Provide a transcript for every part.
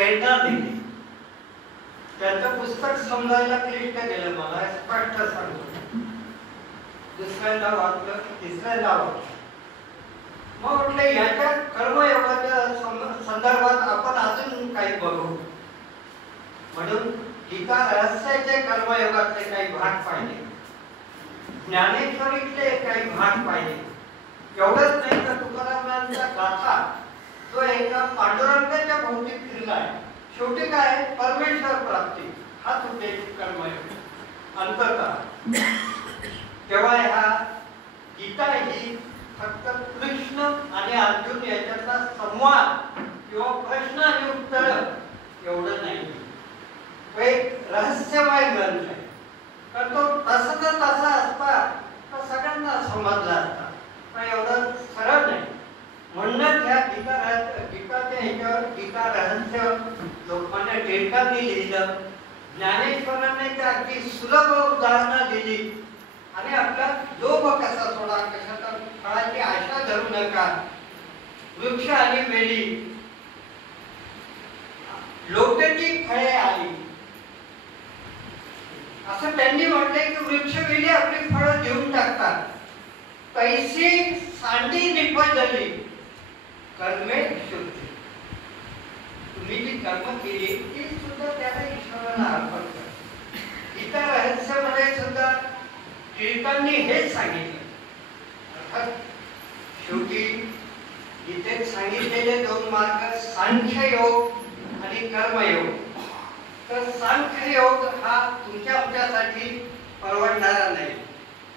प्रेरणा दिली. त्याचं पुस्तक समजायला क्लिष्ट गेलं मला, स्पष्ट सांगतो. दुसऱ्यांदा वाचलं, तिसऱ्यांदा वाचलं. मग म्हटलं याच्या कर्मयोगाच्या संदर्भात आपण अजून काही बघू. म्हणून गीता रहस्याचे कर्मयोगातले काही भाग पाहिले, ज्ञानेश्वरीतले काही भाग पाहिले. एवढंच नाही तर तुकारामांचा गाथा तो एका पांडुरंगाच्या भोवती फिरलाय. शेवटी काय, परमेश्वर प्राप्ती हाच उद्देश कर्मयोग अंततः. तेव्हा ह्या गीता ही फक्त कृष्ण आणि अर्जुन याच्यातला संवाद किंवा प्रश्न आणि उत्तर एवढं नाही. तो एक रहस्यमय ग्रंथ आहे. पण तो तसा असता तर सगळ्यांना समजला असता, पण एवढं सरळ नाही. म्हणूनच ह्या गीताच्या ह्याच्यावर गीता रहस्य लोकमान्य टिळकांनी लिहिलं. ज्ञानेश्वरांनी त्या अगदी सुलभ उदाहरणं दिली. आणि आपला लोभ कसा सोडा, कशाचा फळाची आशा धरू नका, वृक्ष आणि वेली लोटाची फळे आली असं त्यांनी म्हटलंय की वृक्ष वेली आपली फळं देऊन टाकतात. पैसे सांडी निपजली कर्मे शुद्धी. तुम्ही जी कर्म केली ती सुद्धा त्याला ईश्वराला अर्पण करा. गीता रहस्यामध्ये सुद्धा टिळकांनी हेच सांगितलं. अर्थात शेवटी गीतेत सांगितलेले दोन मार्ग, सांख्ययोग आणि कर्मयोग. तर सांख्ययोग हा तुमच्यासाठी परवडणारा नाही.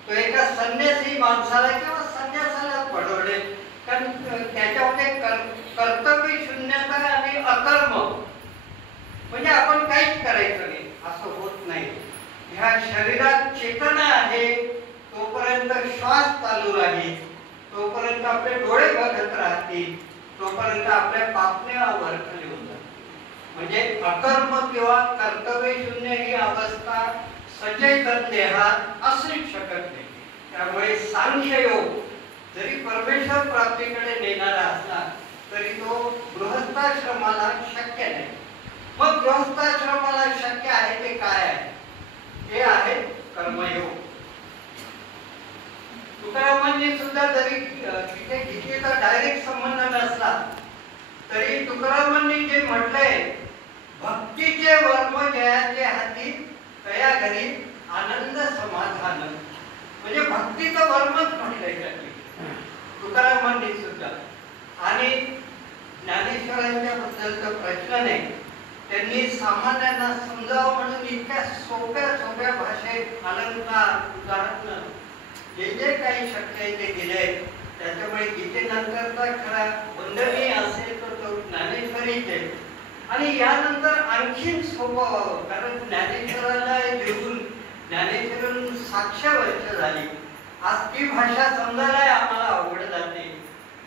तो एका संन्यासी माणसाला किंवा संन्यासाला परवडेल, कारण त्याच्यामध्ये कर्तव्य शून्यता आणि अकर्म, म्हणजे आपण काहीच करायचं नाही असं होत नाही. ह्या शरीरात चेतना आहे तोपर्यंत श्वास चालू राहील, तोपर्यंत आपले डोळे बघत राहतील, तोपर्यंत आपल्या पापण्या वरखाली होतात. म्हणजे अकर्म किंवा कर्तव्य शून्य ही अवस्था सचेतन देहात असूच शकत नाही. त्यामुळे सांख्ययोग जरी परमेश्वर प्राप्तीकडे नेणारा असला तरी तो गृहस्थाश्रमाला शक्य नाही. मग गृहस्थाश्रमाला शक्य आहे ते काय आहे? हे आहे कर्मयोग. तुकारामांनी सुद्धा जरी तिथे गीतेचा डायरेक्ट संबंध नसला तरी तुकारामांनी जे म्हटलंय, भक्तीचे वर्म जयाचे हाती तया घरी आनंद समाधान, म्हणजे भक्तीचं वर्मच म्हटलंय त्यांनी तुकारामांनी सुद्धा. आणि ज्ञानेश्वरांच्या बद्दलचा प्रश्न नाही, त्यांनी सामान्यांना समजावं म्हणून इतक्या सोप्या भाषेत अलंकार, उदाहरण जे जे काही शक्य आहे ते दिले. त्याच्यामुळे गीतेनंतरचा खरा वंदनीय असेल तर तो ज्ञानेश्वरीच आहे. आणि यानंतर आणखीन सोपं व्हावं, कारण ज्ञानेश्वराला लिहून ज्ञानेश्वरून 700 वर्ष झाली. आज ती भाषा समजायला आम्हाला अवघड जाते.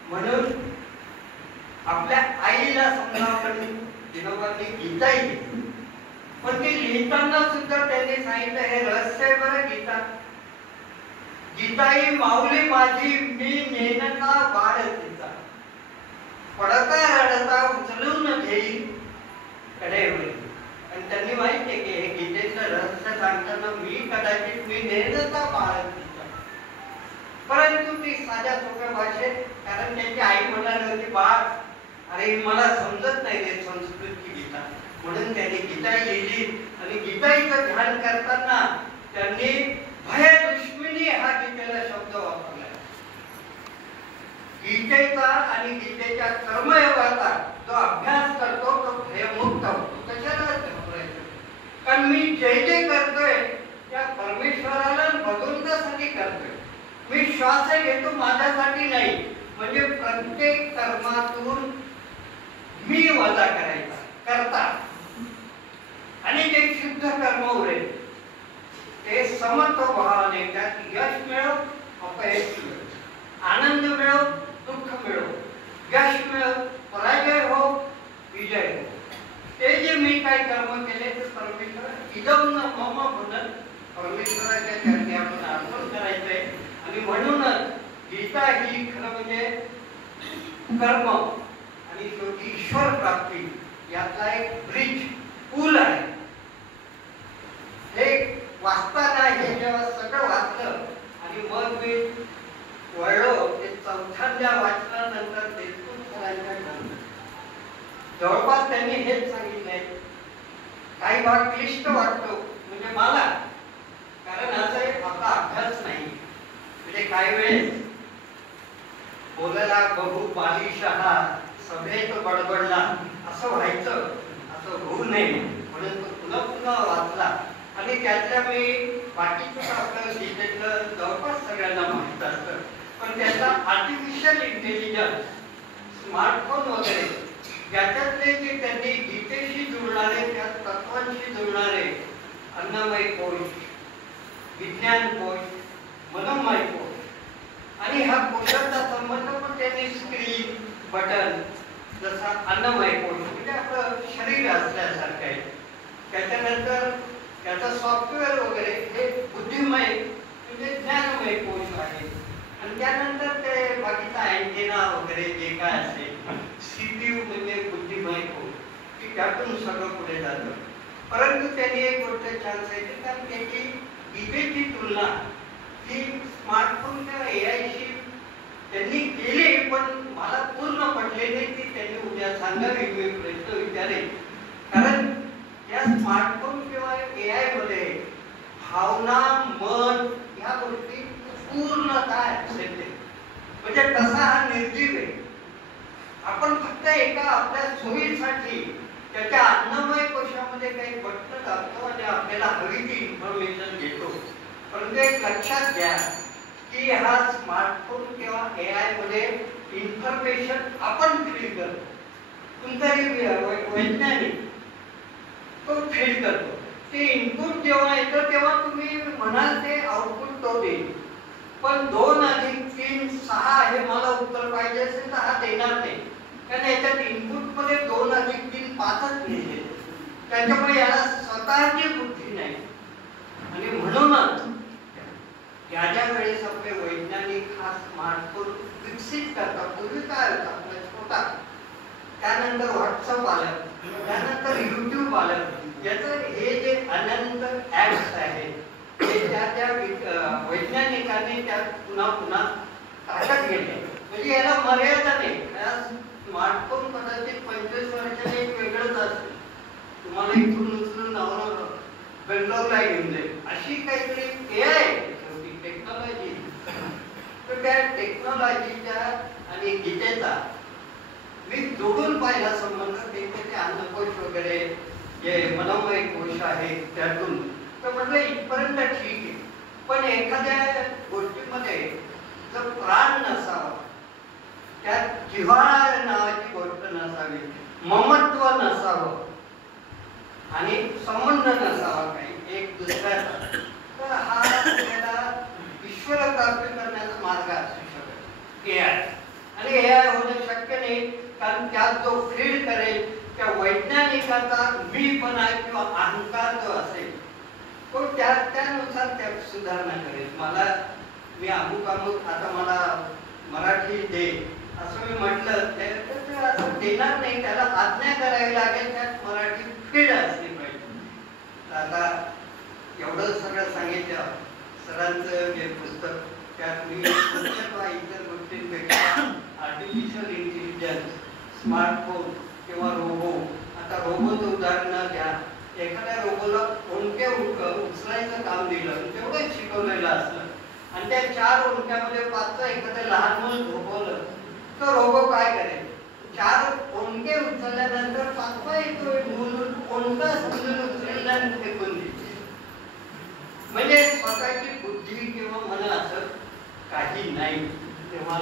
म्हणून आपल्या आईला समजा आपण विनोबांनी गीता लिहिली, पण ती लिहिताना सुद्धा त्यांनी सांगितलं हे रहस्य आहे बरं गीता. गीताई माऊली माझी मी नेनता बाळ तिचा, पडता रडता उचलून घेईल कडे होईल. आणि त्यांनी माहिती आहे की हे गीतेचं रहस्य सांगताना मी कदाचित मी नेनता बाळ तिचा, परंतु ती साध्या सोप्या भाषेत, कारण त्यांची आई म्हणाली होती बाळ अरे मला समजत नाही रे संस्कृतची गीता, म्हणून त्यांनी गीता लिहिली. आणि गीताईचं ध्यान करताना त्यांनी भय दुश्मनी हा गीतेला शब्द वापरला. गीतेचा आणि गीतेच्या कर्मयोगाचा जो अभ्यास करतो तो भयमुक्त होतो. कशाला घाबरायचं? कारण मी जे जे करतोय त्या परमेश्वराला भगवंतासाठी करतोय. मी श्वास घेतो माझ्यासाठी नाही, म्हणजे प्रत्येक कर्मातून मी वजा करायचा करता, आणि जे शुद्ध कर्म उरेल ते समत्व भावाने त्यात यश मिळो अपयश मिळो, आनंद मिळो दुःख मिळो, यश मिळो पराजय हो विजय हो, ते जे मी काय कर्म केले ते परमेश्वर इदम न मम म्हणून परमेश्वराच्या चरणी आपण अर्पण करायचंय. आणि म्हणूनच गीता ही खरं म्हणजे कर्म आणि शेवटी ईश्वर प्राप्ती यातला एक ब्रिज पूल आहे. हे वाचताना हे जेव्हा सगळं वाचलं आणि मग मी वळलो ते चौथ्यांदा वाचल्यानंतर देशमुख सरांच्या जवळपास त्यांनी हेच सांगितलंय. काही भाग क्लिष्ट वाटतो म्हणजे मला, कारण असं आपला अभ्यास नाही. म्हणजे काही वेळेस बोलायला बघू बालिशहा सभेत बडबडला असं व्हायचं, असं होऊ नये म्हणून तो पुन्हा पुन्हा वाचला. आणि त्यातल्या मी बाकीचं आपलं गीतेतलं जवळपास सगळ्यांना माहीत असतं, पण त्याचा आर्टिफिशियल इंटेलिजन्स, स्मार्टफोन वगैरे याच्यातले जे त्यांनी गीतेशी जुळणारे, त्या तत्वांशी जुळणारे अन्नमय कोश, विज्ञान कोश, मनोमय कोश आणि हा कोशाचा संबंध पण त्यांनी स्क्रीन, बटन, जसा अन्नमय कोश म्हणजे आपलं शरीर असल्यासारखं आहे. त्याच्यानंतर त्याचं सॉफ्टवेअर वगैरे हे बुद्धिमय म्हणजे ज्ञानमय कोश आहे. आणि त्यानंतर ते बाकीचा अँटेना वगैरे जे काय असेल, सीपीयू म्हणजे बुद्धिमय कोश, की त्यातून सगळं पुढे जातं. परंतु त्यांनी एक गोष्ट छान सांगितली, कारण त्याची गीतेची तुलना ही स्मार्टफोन किंवा एआयशी त्यांनी केली, पण मला पूर्ण पटले नाही. ती त्यांनी उद्या सांगावी, मी प्रश्न विचारेन. कारण या स्मार्टफोन किंवा एआय मध्ये भावना, मन या गोष्टी पूर्ण काय असेल ते, म्हणजे तसा हा निर्जीव आहे. आपण फक्त एका आपल्या सोयीसाठी त्याच्या अन्नमय कोशामध्ये काही बटन दाबतो आणि आपल्याला हवी ती इन्फॉर्मेशन घेतो. परंतु एक लक्षात घ्या की हा स्मार्टफोन किंवा एआय मध्ये इन्फॉर्मेशन आपण फीड करतो. तुमचाही वैज्ञानिक तो फीड करतो. ते इनपुट जेव्हा येतं तेव्हा तुम्ही म्हणाल ते आउटपुट तो देईल. पण 2 अधिक 3 6 हे मला उत्तर पाहिजे असेल तर हा देणार नाही, कारण याच्यात इनपुट मध्ये 2 अधिक 3 5च नाही. त्याच्यामुळे याला स्वतःची बुद्धी नाही. आणि म्हणूनच ज्या वेळेस आपले वैज्ञानिक हा स्मार्टफोन विकसित करतात, पूर्वी काय होतं आपला छोटा, त्यानंतर व्हॉट्सअप आलं, त्यानंतर युट्यूब आलं. याचं हे जे अनंत ऍप्स आहेत हे त्या वैज्ञानिकांनी त्यात पुन्हा पुन्हा टाकत गेले. म्हणजे याला मर्यादा नाही. स्मार्टफोन कदाचित 25 वर्षाने एक वेगळंच असेल, तुम्हाला इथून उचलून नावं बेंगलोरला घेऊन जाईल अशी काहीतरी एआय शेवटी टेक्नॉलॉजी. तर त्या टेक्नॉलॉजीच्या आणि गीतेचा मी जोडून पाहिला संबंध. ते अन्नकोश वगैरे जे मनोमय कोश आहे त्यातून, तर म्हटलं इथपर्यंत ठीक आहे. पण एखाद्या गोष्टीमध्ये जर प्राण नसावा, त्यात जिव्हाळा नावाची गोष्ट नसावी, ममत्व नसावं आणि संबंध नसावा काही एक दुसऱ्याचा, तर हा त्याला ईश्वर प्राप्ती करण्याचा मार्ग असू शकतो एआय. आणि एआय होणं शक्य नाही, कारण त्यात जो फीड करेल त्या वैज्ञानिकाचा मीपणा किंवा अहंकार जो असेल तो त्यानुसार त्यात सुधारणा करेल. मी अमुक आता मला मराठी दे असं मी म्हटलं तर असं देणार नाही. त्याला आज्ञा करावी लागेल, त्यात मराठी फीड असली पाहिजे. आता एवढं सगळं सांगितलं. सरांचं जे पुस्तक त्यात मी इतर गोष्टींपेक्षा आर्टिफिशियल इंटेलिजन्स, स्मार्टफोन किंवा रोबो, आता रोबोचं उदाहरण घ्या. एखाद्या रोबोला ओंडके उचलायचं काम दिलं, तेवढंच शिकवलेलं असलं आणि त्या 4 ओंडक्यामध्ये 5चं एखादं लहान मूल झोपवलं तर रोबो काय करेल? 4 ओंडके उचलल्यानंतर 5वा येतोय मूल ओंडका समजून उचलला आणि फेकून दिली. म्हणजे स्वतःची बुद्धी किंवा मन असं काही नाही. तेव्हा